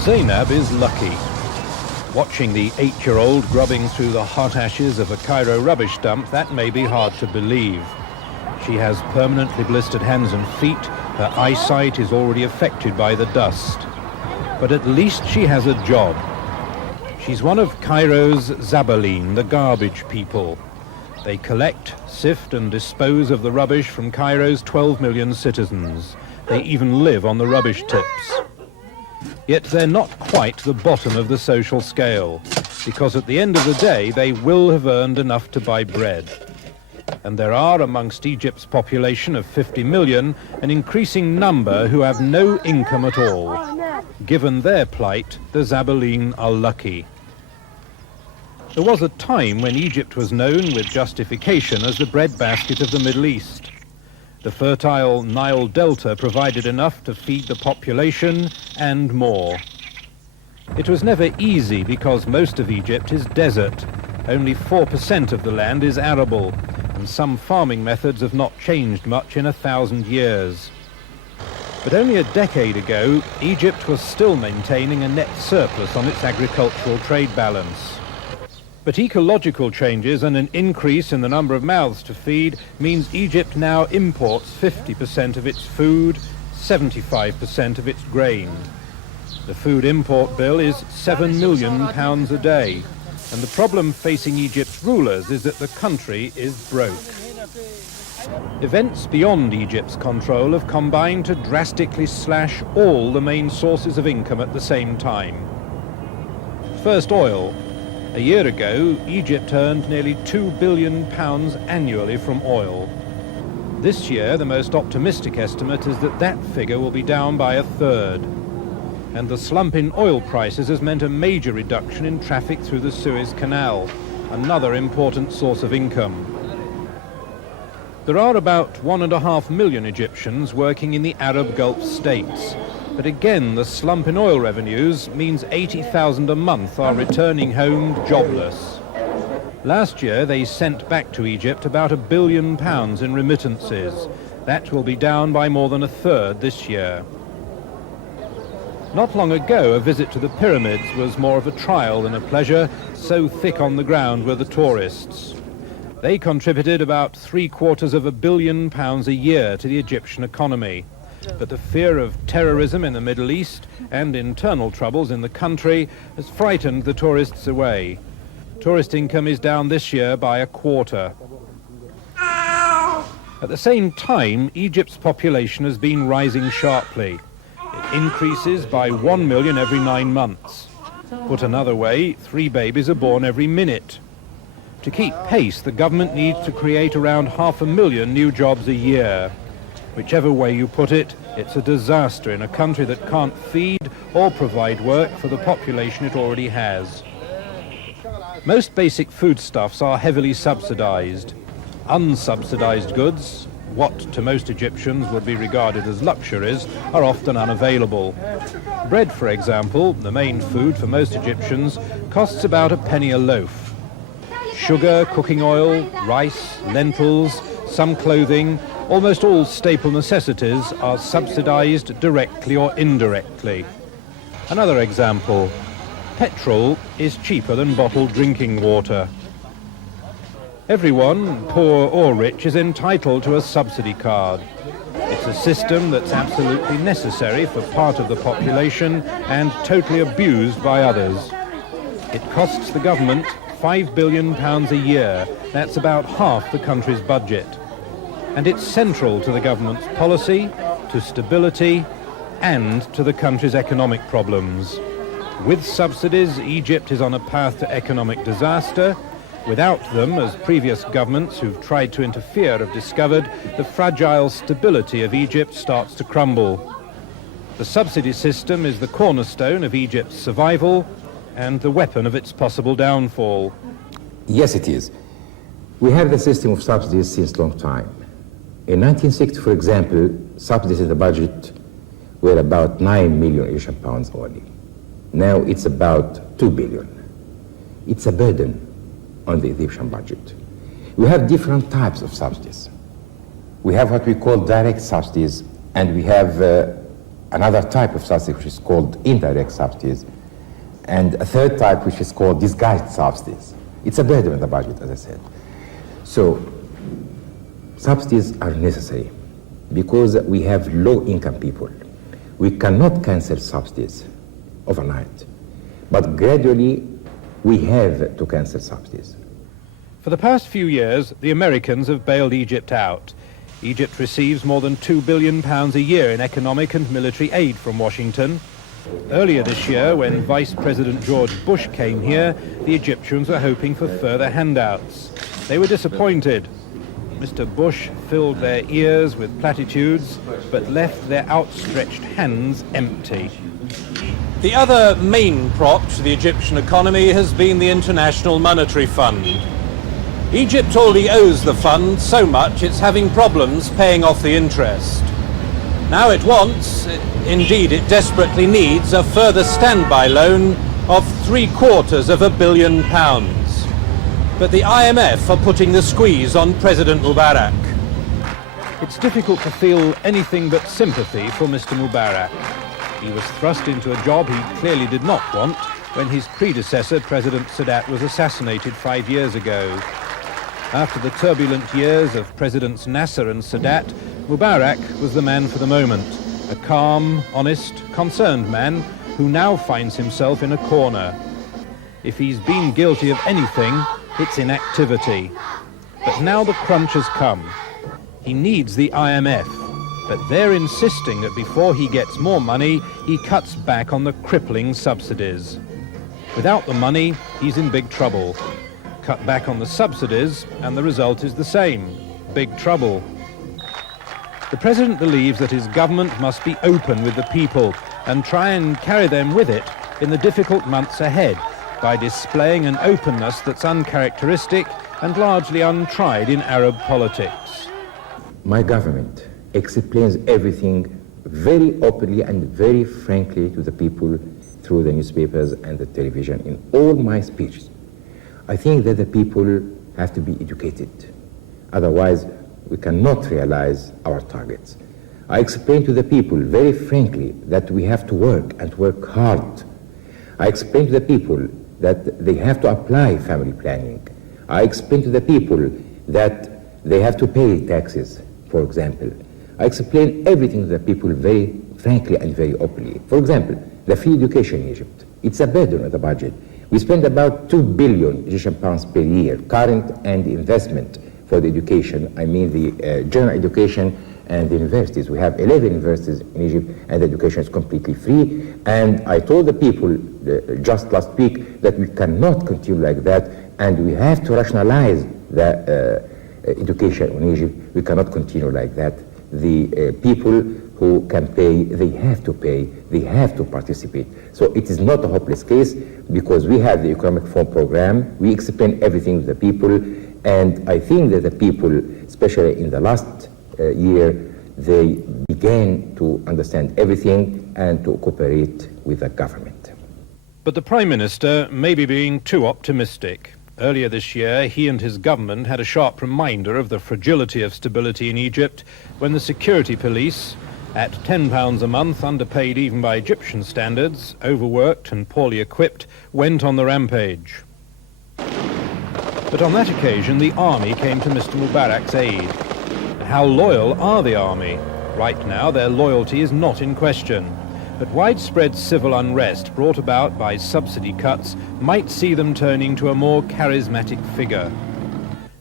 Zainab is lucky. Watching the 8-year-old grubbing through the hot ashes of a Cairo rubbish dump, that may be hard to believe. She has permanently blistered hands and feet. Her eyesight is already affected by the dust. But at least she has a job. She's one of Cairo's zabalin, the garbage people. They collect, sift and dispose of the rubbish from Cairo's 12 million citizens. They even live on the rubbish tips. Yet they're not quite the bottom of the social scale, because at the end of the day they will have earned enough to buy bread. And there are amongst Egypt's population of 50 million an increasing number who have no income at all. Given their plight, the zabalin are lucky. There was a time when Egypt was known with justification as the breadbasket of the Middle East. The fertile Nile Delta provided enough to feed the population and more. It was never easy because most of Egypt is desert. Only 4% of the land is arable, and some farming methods have not changed much in 1,000 years. But only a decade ago, Egypt was still maintaining a net surplus on its agricultural trade balance. But ecological changes and an increase in the number of mouths to feed means Egypt now imports 50% of its food, 75% of its grain. The food import bill is £7 million a day, and the problem facing Egypt's rulers is that the country is broke. Events beyond Egypt's control have combined to drastically slash all the main sources of income at the same time. First, oil. A year ago, Egypt earned nearly £2 billion annually from oil. This year, the most optimistic estimate is that that figure will be down by a third. And the slump in oil prices has meant a major reduction in traffic through the Suez Canal, another important source of income. There are about 1.5 million Egyptians working in the Arab Gulf states. But again, the slump in oil revenues means 80,000 a month are returning home jobless. Last year, they sent back to Egypt about £1 billion in remittances. That will be down by more than a third this year. Not long ago, a visit to the pyramids was more of a trial than a pleasure, so thick on the ground were the tourists. They contributed about £750 million a year to the Egyptian economy. But the fear of terrorism in the Middle East and internal troubles in the country has frightened the tourists away. Tourist income is down this year by a quarter. At the same time, Egypt's population has been rising sharply. It increases by 1 million every 9 months. Put another way, 3 babies are born every minute. To keep pace, the government needs to create around 500,000 new jobs a year. Whichever way you put it, it's a disaster in a country that can't feed or provide work for the population it already has. Most basic foodstuffs are heavily subsidized. Unsubsidized goods, what to most Egyptians would be regarded as luxuries, are often unavailable. Bread, for example, the main food for most Egyptians, costs about a penny a loaf. Sugar, cooking oil, rice, lentils, some clothing, almost all staple necessities are subsidized directly or indirectly. Another example, petrol is cheaper than bottled drinking water. Everyone, poor or rich, is entitled to a subsidy card. It's a system that's absolutely necessary for part of the population and totally abused by others. It costs the government £5 billion a year. That's about half the country's budget. And it's central to the government's policy, to stability, and to the country's economic problems. With subsidies, Egypt is on a path to economic disaster. Without them, as previous governments who've tried to interfere have discovered, the fragile stability of Egypt starts to crumble. The subsidy system is the cornerstone of Egypt's survival and the weapon of its possible downfall. Yes, it is. We have the system of subsidies since a long time. In 1960, for example, subsidies in the budget were about 9 million Egyptian pounds only. Now it's about 2 billion. It's a burden on the Egyptian budget. We have different types of subsidies. We have what we call direct subsidies, and we have another type of subsidy which is called indirect subsidies, and a third type which is called disguised subsidies. It's a burden on the budget, as I said. So subsidies are necessary because we have low-income people. We cannot cancel subsidies overnight, but gradually we have to cancel subsidies. For the past few years, the Americans have bailed Egypt out. Egypt receives more than £2 billion a year in economic and military aid from Washington. Earlier this year, when Vice President George Bush came here, the Egyptians were hoping for further handouts. They were disappointed. Mr. Bush filled their ears with platitudes, but left their outstretched hands empty. The other main prop to the Egyptian economy has been the International Monetary Fund. Egypt already owes the fund so much it's having problems paying off the interest. Now it wants, indeed it desperately needs, a further standby loan of £750 million. But the IMF are putting the squeeze on President Mubarak. It's difficult to feel anything but sympathy for Mr. Mubarak. He was thrust into a job he clearly did not want when his predecessor, President Sadat, was assassinated 5 years ago. After the turbulent years of Presidents Nasser and Sadat, Mubarak was the man for the moment, a calm, honest, concerned man who now finds himself in a corner. If he's been guilty of anything, it's inactivity. But now the crunch has come. He needs the IMF, but they're insisting that before he gets more money, he cuts back on the crippling subsidies. Without the money, he's in big trouble. Cut back on the subsidies, and the result is the same, big trouble. The president believes that his government must be open with the people and try and carry them with it in the difficult months ahead by displaying an openness that's uncharacteristic and largely untried in Arab politics. My government explains everything very openly and very frankly to the people through the newspapers and the television in all my speeches. I think that the people have to be educated. Otherwise, we cannot realize our targets. I explain to the people very frankly that we have to work and work hard. I explain to the people that they have to apply family planning. I explain to the people that they have to pay taxes, for example. I explain everything to the people very frankly and very openly. For example, the free education in Egypt. It's a burden on the budget. We spend about 2 billion Egyptian pounds per year, current and investment, for the education. I mean the general education and the universities. We have 11 universities in Egypt, and the education is completely free. And I told the people just last week that we cannot continue like that, and we have to rationalize the education in Egypt. We cannot continue like that. The people who can pay, they have to pay, they have to participate. So it is not a hopeless case, because we have the economic reform program, we explain everything to the people, and I think that the people, especially in the last year, they began to understand everything and to cooperate with the government. But the Prime Minister may be being too optimistic. Earlier this year, he and his government had a sharp reminder of the fragility of stability in Egypt when the security police, at £10 a month, underpaid even by Egyptian standards, overworked and poorly equipped, went on the rampage. But on that occasion, the army came to Mr. Mubarak's aid. How loyal are the army? Right now, their loyalty is not in question. But widespread civil unrest brought about by subsidy cuts might see them turning to a more charismatic figure.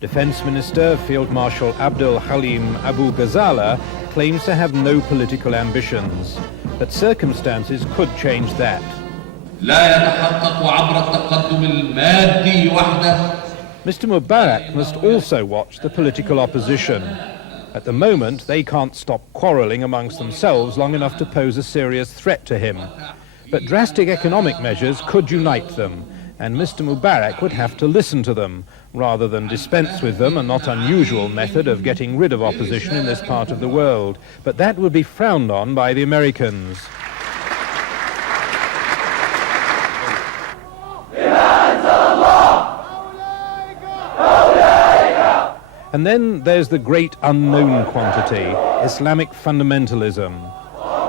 Defense Minister Field Marshal Abdel Halim Abu Ghazala claims to have no political ambitions, but circumstances could change that. Mr. Mubarak must also watch the political opposition. At the moment, they can't stop quarrelling amongst themselves long enough to pose a serious threat to him. But drastic economic measures could unite them, and Mr. Mubarak would have to listen to them, rather than dispense with them, a not unusual method of getting rid of opposition in this part of the world. But that would be frowned on by the Americans. And then there's the great unknown quantity, Islamic fundamentalism.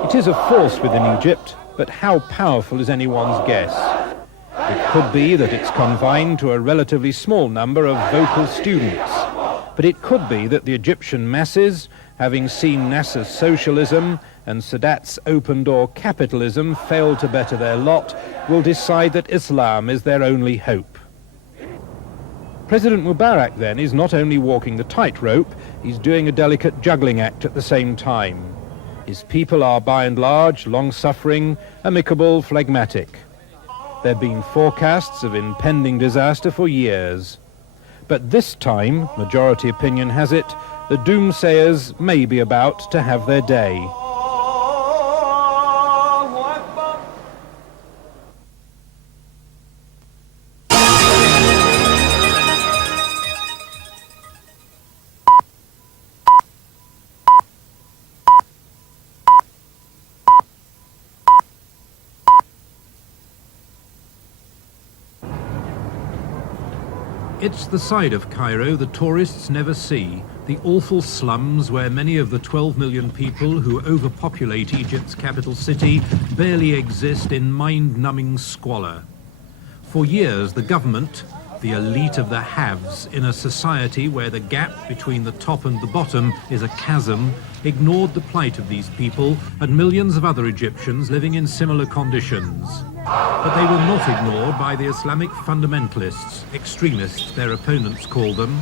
It is a force within Egypt, but how powerful is anyone's guess? It could be that it's confined to a relatively small number of vocal students, but it could be that the Egyptian masses, having seen Nasser's socialism and Sadats' open-door capitalism fail to better their lot, will decide that Islam is their only hope. President Mubarak, then, is not only walking the tightrope, he's doing a delicate juggling act at the same time. His people are, by and large, long-suffering, amicable, phlegmatic. There have been forecasts of impending disaster for years. But this time, majority opinion has it, the doomsayers may be about to have their day. It's the side of Cairo the tourists never see, the awful slums where many of the 12 million people who overpopulate Egypt's capital city barely exist in mind-numbing squalor. For years, the government, the elite of the haves in a society where the gap between the top and the bottom is a chasm, ignored the plight of these people and millions of other Egyptians living in similar conditions. But they were not ignored by the Islamic fundamentalists, extremists their opponents call them.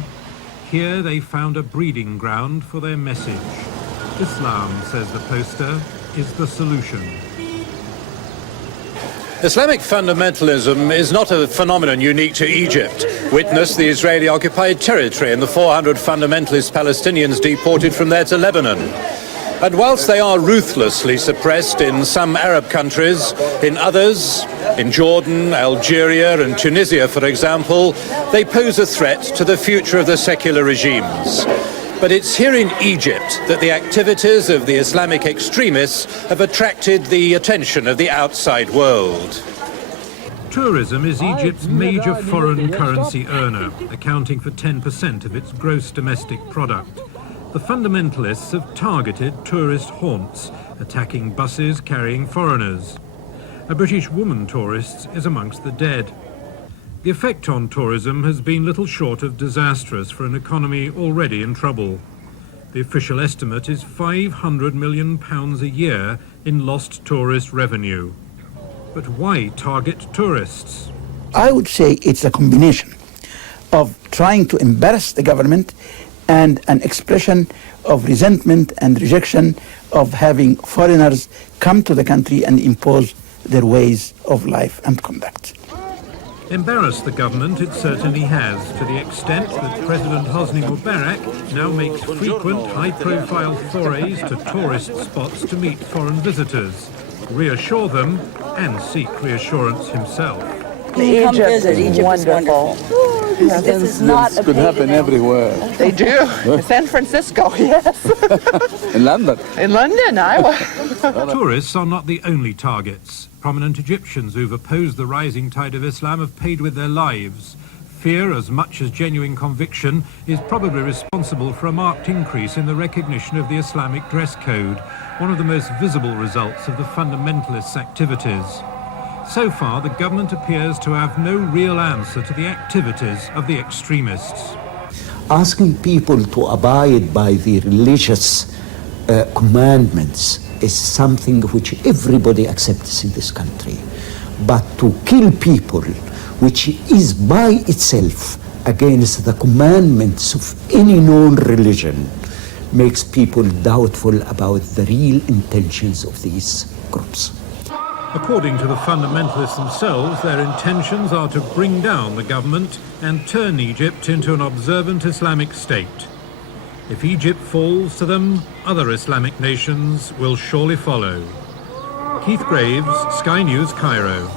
Here they found a breeding ground for their message. Islam, says the poster, is the solution. Islamic fundamentalism is not a phenomenon unique to Egypt. Witness the Israeli-occupied territory and the 400 fundamentalist Palestinians deported from there to Lebanon. And whilst they are ruthlessly suppressed in some Arab countries, in others, in Jordan, Algeria and Tunisia, for example, they pose a threat to the future of the secular regimes. But it's here in Egypt that the activities of the Islamic extremists have attracted the attention of the outside world. Tourism is Egypt's major foreign currency earner, accounting for 10% of its gross domestic product. The fundamentalists have targeted tourist haunts, attacking buses carrying foreigners. A British woman tourist is amongst the dead. The effect on tourism has been little short of disastrous for an economy already in trouble. The official estimate is £500 million a year in lost tourist revenue. But why target tourists? I would say it's a combination of trying to embarrass the government and an expression of resentment and rejection of having foreigners come to the country and impose their ways of life and conduct. Embarrass the government it certainly has, to the extent that President Hosni Mubarak now makes frequent high-profile forays to tourist spots to meet foreign visitors, reassure them and seek reassurance himself. Come visit. Egypt is wonderful. This is not this could happen everywhere. They do. San Francisco, yes. In London. In London, Iowa. Tourists are not the only targets. Prominent Egyptians who've opposed the rising tide of Islam have paid with their lives. Fear, as much as genuine conviction, is probably responsible for a marked increase in the recognition of the Islamic dress code, one of the most visible results of the fundamentalists' activities. So far, the government appears to have no real answer to the activities of the extremists. Asking people to abide by the religious commandments is something which everybody accepts in this country. But to kill people, which is by itself against the commandments of any known religion, makes people doubtful about the real intentions of these groups. According to the fundamentalists themselves, their intentions are to bring down the government and turn Egypt into an observant Islamic state. If Egypt falls to them, other Islamic nations will surely follow. Keith Graves, Sky News, Cairo.